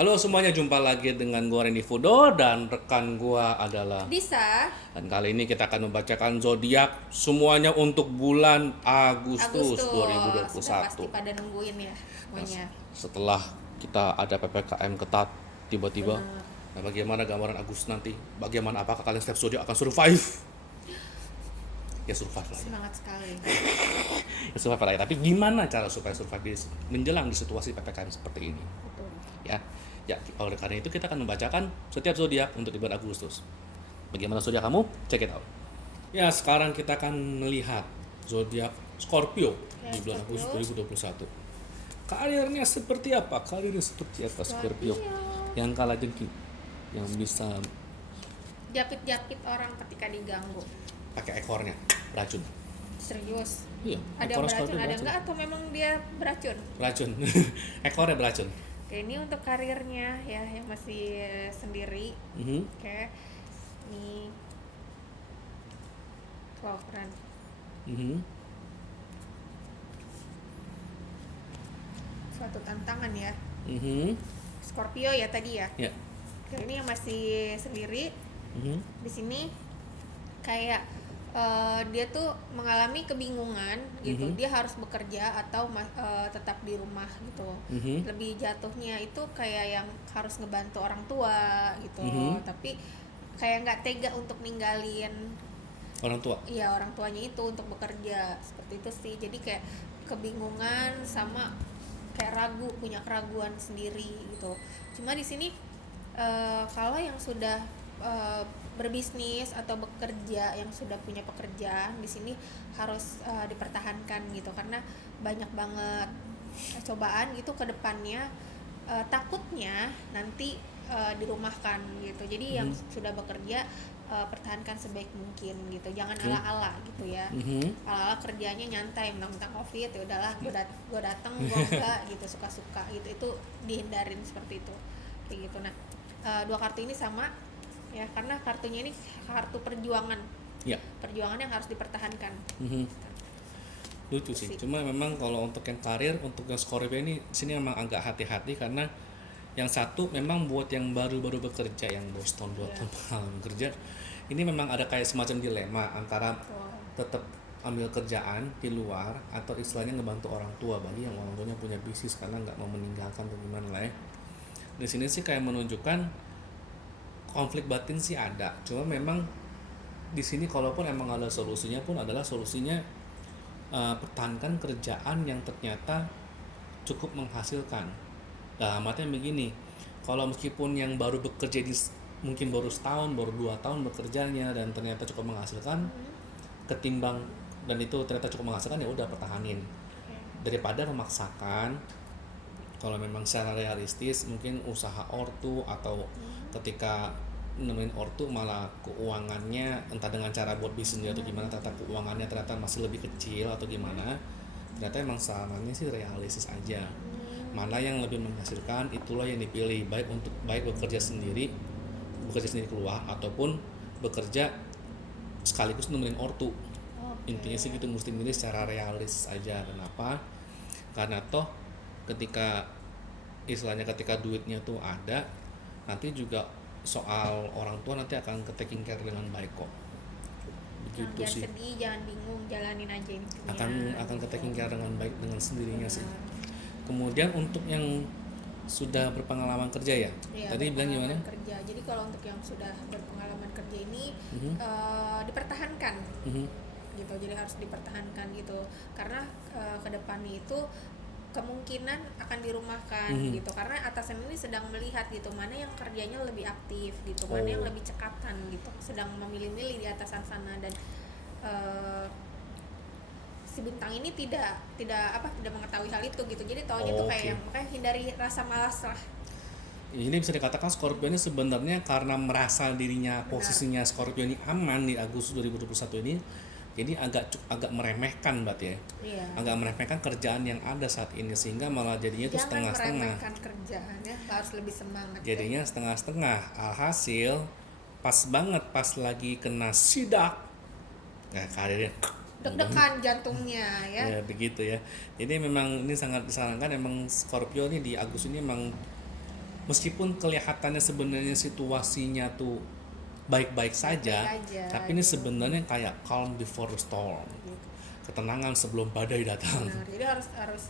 Halo semuanya, jumpa lagi dengan gua Randy Fudo dan rekan gua adalah. Bisa. Dan kali ini kita akan membacakan zodiak semuanya untuk bulan Agustus Agustus sudah pasti 2021. pada nungguin ya Nah, semuanya. setelah kita ada PPKM ketat tiba-tiba, Benar. nah bagaimana gambaran Agustus nanti? Bagaimana apakah kalian setiap zodiak akan survive? Ya survive lah ya. Semangat sekali. Ya survive lah ya. Tapi gimana cara supaya survive menjelang di situasi PPKM seperti ini? Betul. Ya. Ya, oleh karena itu kita akan membacakan setiap zodiak untuk di bulan Agustus. Bagaimana zodiak kamu? Check it out. Ya, sekarang kita akan melihat zodiak Scorpio Ya, di bulan Agustus Scorpio. 2021. Karirnya seperti apa? Karirnya seperti apa Scorpio? Yang kalah jengking, yang bisa Japit-japit orang ketika diganggu. pakai ekornya beracun. Serius. Iya, Ada ekornya beracun, Scorpio ada beracun. enggak atau memang dia beracun? Beracun. Ekornya beracun. Oke, ini untuk karirnya ya yang masih sendiri. Mhm. Oke. Ini wow, keren. Mhm. Suatu tantangan ya. Mhm. Scorpio ya tadi ya. Ya. Oke, ini yang masih sendiri. Mhm. Di sini kayak dia tuh mengalami kebingungan gitu. Mhm. Dia harus bekerja atau tetap di rumah gitu. Mhm. Lebih jatuhnya itu kayak yang harus ngebantu orang tua gitu. Mhm. Tapi kayak nggak tega untuk ninggalin Orang tua. ya orang tuanya itu untuk bekerja seperti itu sih. Jadi kayak kebingungan sama kayak ragu, punya keraguan sendiri gitu. Cuma di sini kalau yang sudah berbisnis atau bekerja, yang sudah punya pekerjaan di sini harus dipertahankan gitu, karena banyak banget cobaan gitu ke depannya. Takutnya nanti dirumahkan gitu. Jadi yang Mhm. sudah bekerja pertahankan sebaik mungkin gitu, jangan Oke. ala-ala gitu ya. Mhm. Ala-ala kerjanya nyantai, mentang-mentang covid ya udahlah gue datang gue enggak gitu, suka-suka gitu, itu dihindarin seperti itu kayak gitu. Nah, dua kartu ini sama ya, karena kartunya ini kartu perjuangan, Ya. perjuangan yang harus dipertahankan. Mhm. Lucu sih. Cuma memang kalau untuk yang karir, untuk yang Scorpio ini sini memang agak hati-hati karena yang satu memang buat yang baru-baru bekerja, yang baru setahun dua tahun pengalaman bekerja, ini memang ada kayak semacam dilema antara tetap ambil kerjaan di luar atau istilahnya ngebantu orang tua bagi yang orang tuanya punya bisnis karena nggak mau meninggalkan atau gimana lah ya. Di sini sih kayak menunjukkan konflik batin sih ada. Cuma memang di sini kalaupun emang ada solusinya pun adalah solusinya pertahankan kerjaan yang ternyata cukup menghasilkan. Dalam artinya begini, kalau meskipun yang baru bekerja mungkin baru setahun, baru 2 tahun bekerjanya dan ternyata cukup menghasilkan, ketimbang dan itu ternyata cukup menghasilkan, ya udah pertahanin daripada memaksakan. Kalau memang secara realistis mungkin usaha ortu atau ketika nemuin ortu malah keuangannya entah dengan cara buat bisnisnya atau gimana, ternyata keuangannya ternyata masih lebih kecil atau gimana, ternyata emang sarannya sih realistis aja, mana yang lebih menghasilkan itulah yang dipilih, baik bekerja sendiri keluar ataupun bekerja sekaligus nemenin ortu. Intinya sih gitu, mesti milih secara realis aja. Kenapa? Karena toh ketika istilahnya ketika duitnya tuh ada, nanti juga soal orang tua nanti akan ke taking care dengan baik kok. Begitu Jangan sih. sedih, jangan bingung, jalanin aja intinya. Akan ke taking care dengan baik dengan sendirinya sih. Kemudian untuk yang sudah berpengalaman kerja ya, Iya, tadi bilang gimana? berpengalaman kerja. Jadi kalau untuk yang sudah berpengalaman kerja ini Mhm. dipertahankan Mhm. gitu. Jadi harus dipertahankan gitu, karena kedepannya itu kemungkinan akan dirumahkan gitu, karena atasan ini sedang melihat gitu mana yang kerjanya lebih aktif gitu, mana yang lebih cekatan gitu, sedang memilih-milih di atasan sana. Dan si bintang ini tidak mengetahui hal itu gitu, jadi taunya tuh kayak yang makanya hindari rasa malas lah. Ini bisa dikatakan Scorpio ini sebenarnya karena merasa dirinya posisinya Scorpio ini aman di Agustus 2021 ini, jadi agak meremehkan berarti ya. Iya. Agak meremehkan kerjaan yang ada saat ini, sehingga malah jadinya itu Jangan setengah-setengah. meremehkan kerjaannya, harus lebih semangat. Jadinya setengah-setengah. Alhasil pas banget pas lagi kena sidak, ya karirnya deg-degan jantungnya ya. ya begitu ya. Jadi memang ini sangat disarankan, emang Scorpio ini di Agustus ini memang meskipun kelihatannya sebenarnya situasinya tuh baik-baik saja, Baik-baik aja, tapi ini gitu. sebenarnya kayak calm before the storm, Gitu. ketenangan sebelum badai datang. Benar. Jadi harus harus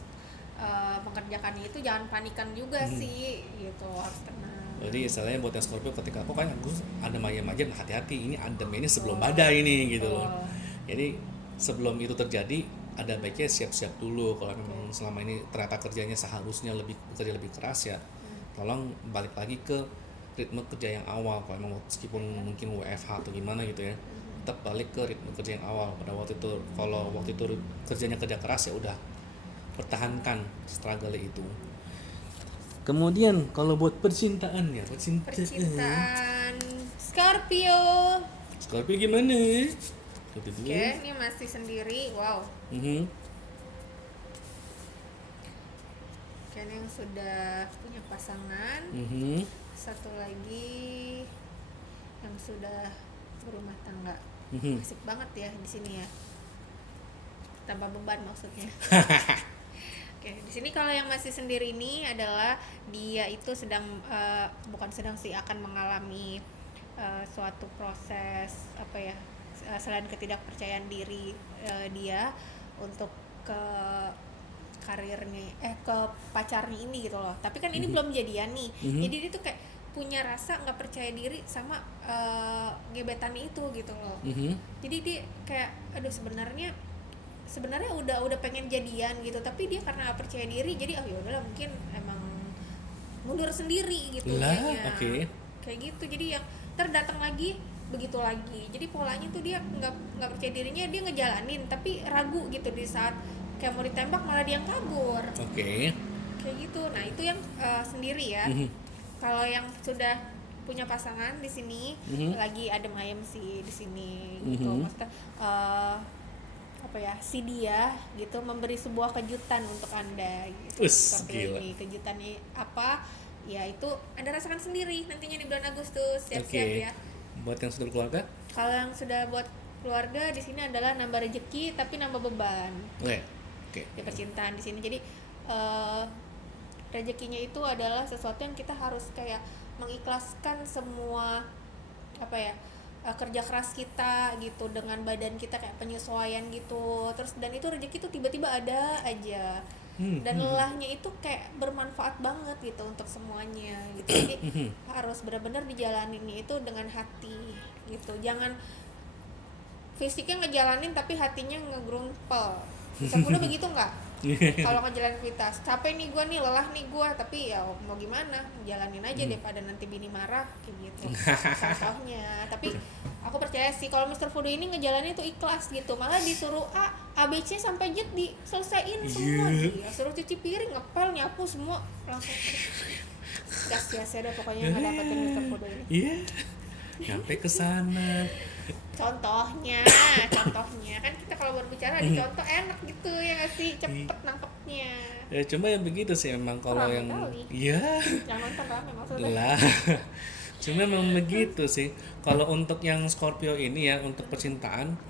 mengerjakannya itu jangan panikan juga sih, gitu, harus tenang. Jadi istilahnya buat yang Scorpio ketika kok kayak gue adem ayem aja, nah hati-hati ini adem ini sebelum badai ini gitu loh. Betul. Jadi sebelum itu terjadi ada baiknya siap-siap dulu kalau memang selama ini ternyata kerjanya seharusnya kerja lebih keras ya. Tolong balik lagi ke ritme kerja yang awal kalau memang meskipun mungkin WFH atau gimana gitu ya. Tetap balik ke ritme kerja yang awal pada waktu itu. Kalau waktu itu kerjanya kerja keras ya udah pertahankan struggle itu. Kemudian kalau buat percintaan ya, Percintaan Scorpio. Scorpio gimana? Gitu Oke, dulu. ini masih sendiri. Wow. Mhm. Kayaknya yang sudah punya pasangan. Mhm. Satu lagi yang sudah berumah tangga. Mhm. Asik banget ya di sini ya. Tanpa beban maksudnya. Oke, di sini kalau yang masih sendiri ini adalah dia itu sedang bukan sedang sih akan mengalami suatu proses apa ya, selain ketidakpercayaan diri dia untuk ke karirnya ke pacarnya ini gitu loh. Tapi kan ini belum jadian nih. Jadi dia tuh kayak punya rasa nggak percaya diri sama gebetannya itu gitu loh. Mhm. Jadi dia kayak aduh sebenarnya udah pengen jadian gitu, tapi dia karena gak percaya diri jadi ya udahlah mungkin emang mundur sendiri gitu Lah, kayaknya. oke. Kayak gitu, jadi yang datang lagi begitu lagi, jadi polanya tuh dia nggak percaya dirinya, dia ngejalanin tapi ragu gitu di saat kayak mau ditembak malah dia yang kabur Oke. kayak gitu. Nah itu yang sendiri ya. Mhm. Kalau yang sudah punya pasangan di sini Mhm. lagi adem ayem sih di sini gitu. Mhm. Maksudnya apa ya, si dia gitu memberi sebuah kejutan untuk Anda gitu. Seperti Gila. ini kejutannya apa ya, itu Anda rasakan sendiri nantinya di bulan Agustus. Siap-siap Oke. ya. Buat yang sudah berkeluarga? Kalau yang sudah buat keluarga di sini adalah nambah rezeki tapi nambah beban Oke. Oke. di percintaan di sini. Jadi rezekinya itu adalah sesuatu yang kita harus kayak mengikhlaskan semua apa ya, kerja keras kita gitu dengan badan kita, kayak penyesuaian gitu. Terus dan itu rezeki itu tiba-tiba ada aja. Dan lelahnya itu kayak bermanfaat banget gitu untuk semuanya gitu. Jadi harus benar-benar dijalaninnya itu dengan hati gitu. Jangan fisiknya ngejalanin tapi hatinya ngegrumpel. Bisa mudah begitu nggak? Kalau ngejalanin aktivitas, capek nih gue nih, lelah nih gue, tapi ya mau gimana, jalanin aja daripada nanti bini marah kayak gitu. Contohnya. Tapi aku percaya sih kalau Mr. Fudo ini ngejalanin itu ikhlas gitu, malah disuruh A, B, C sampai Z diselesaiin semua. Dia suruh cuci piring, ngepel, nyapu semua langsung. Gas ya ada pokoknya nggak dapetin Mr. Fudo ini. Iya. Sampai ke sana. Contohnya kan kita kalau berbicara di contoh enak gitu ya nggak sih, cepet nangkepnya. Ya cuma yang begitu sih memang kalau Rame yang kali. iya Yang nonton rame maksudnya. lah. Cuma memang begitu sih. Kalau untuk yang Scorpio ini ya untuk percintaan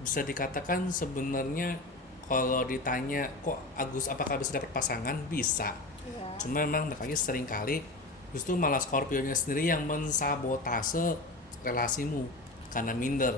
bisa dikatakan sebenarnya kalau ditanya kok Agus apakah bisa dapat pasangan, bisa. Iya. Cuma memang makanya sering kali justru malah Scorpio-nya sendiri yang mensabotase relasimu karena minder.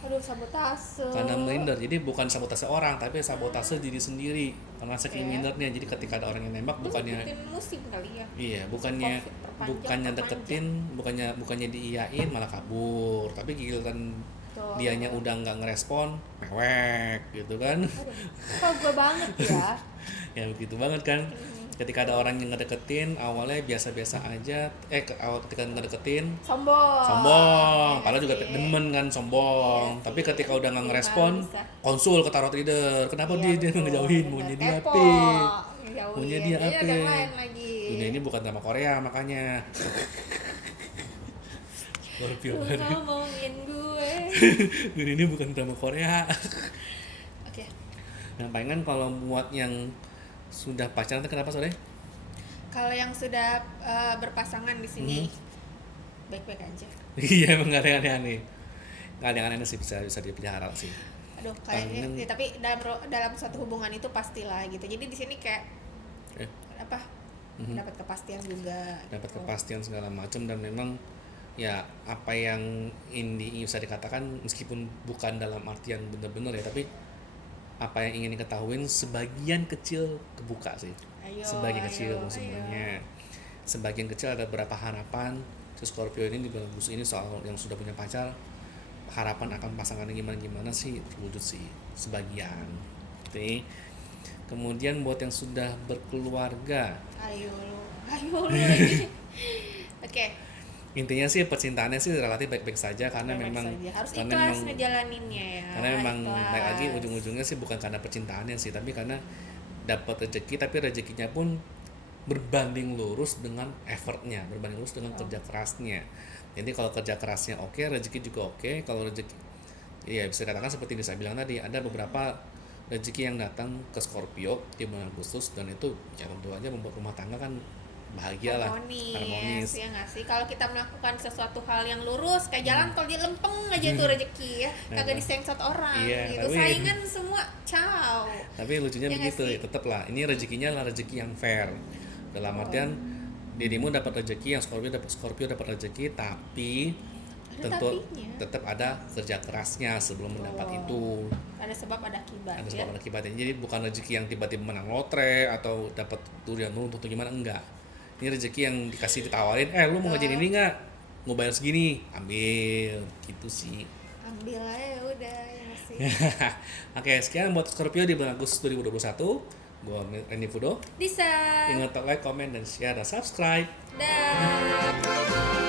Aduh, sabotase. Karena minder, jadi bukan sabotase orang tapi sabotase diri sendiri karena saking Oke. mindernya. Jadi ketika ada orang yang nembak Lu bukannya ngikutin musim kali ya. iya bukannya Perpanjang. deketin, bukannya diiyain malah kabur, tapi giliran Tuh. dianya udah nggak ngerespon mewek gitu kan. Aduh, kok gue banget ya. Ya begitu banget kan. Ketika ada orang yang ngedeketin awalnya biasa-biasa aja, ketika ngedeketin sombong, padahal juga demen kan sombong. Iya tapi sih. ketika udah nggak ngerespon, Bisa. konsul ke tarot reader. Kenapa Iya, dia betul, ngejauhin? bener. Maunya dia Kepo, apa? ngejauhin. Maunya dia Jadi apa? ada yang lain lagi. Dunia ini bukan drama Korea makanya. Scorpio Lu banget. ngomongin gue. Dunia ini bukan drama Korea. Oke. Nah palingan kalau buat yang sudah pacaran tuh kenapa sore? Kalau yang sudah berpasangan di sini baik-baik aja. Iya emang nggak ada yang aneh-aneh. Nggak ada yang aneh sih, bisa dipelihara sih. Aduh, kayaknya tapi dalam suatu hubungan itu pastilah gitu. Jadi di sini kayak apa? dapat kepastian juga. dapat gitu. kepastian segala macam, dan memang ya apa yang ini bisa dikatakan meskipun bukan dalam artian benar-benar ya, tapi apa yang ingin diketahuin sebagian kecil kebuka sih. Sebagian kecil sebenarnya. Sebagian kecil ada beberapa harapan si Scorpio ini di bulan Agustus ini soal yang sudah punya pacar, harapan akan pasangannya gimana sih terwujud sih sebagian. Oke. Kemudian buat yang sudah berkeluarga, Ayo lu lagi. Oke, intinya sih percintaannya sih relatif baik-baik saja karena baik-baik memang saja. Harus karena ikhlas memang ngejalaninnya ya. karena memang Ikhlas. baik lagi ujung-ujungnya sih bukan karena percintaannya sih, tapi karena dapat rezeki, tapi rezekinya pun berbanding lurus dengan effortnya, berbanding lurus dengan kerja kerasnya. Jadi kalau kerja kerasnya oke, rezeki juga oke. Kalau rezeki, ya bisa dikatakan seperti yang saya bilang tadi, ada beberapa rezeki yang datang ke Scorpio di bulan Agustus, dan itu ya tentu aja membuat rumah tangga kan bahagia lah, harmonis. Ya nggak sih, kalau kita melakukan sesuatu hal yang lurus kayak jalan tol dia lempeng aja tuh rezeki ya, kagak disengsot orang Iya, gitu, tapi- saingan semua ciao. Tapi lucunya Ya nggak begitu, sih? tetap lah ini rezekinya lah rezeki yang fair. Dalam artian dirimu dapat rezeki, yang Scorpio dapat rezeki, tapi Ada tentu tapinya. tetap ada kerja kerasnya sebelum mendapat itu. Ada sebab ada akibat Ada ya. sebab akibatnya. Jadi bukan rezeki yang tiba-tiba menang lotre atau dapat durian runtuh atau gimana, enggak. Ini rezeki yang dikasih, ditawarin, lu mau ngerjain ini enggak? Mau bayar segini, ambil, gitu sih. Ambil aja ya udah ya nggak sih. Oke, sekian buat Scorpio di bulan Agustus 2021. Gua Randy Fudo. Bisa. Ingat like, comment, dan share, dan subscribe. Dah.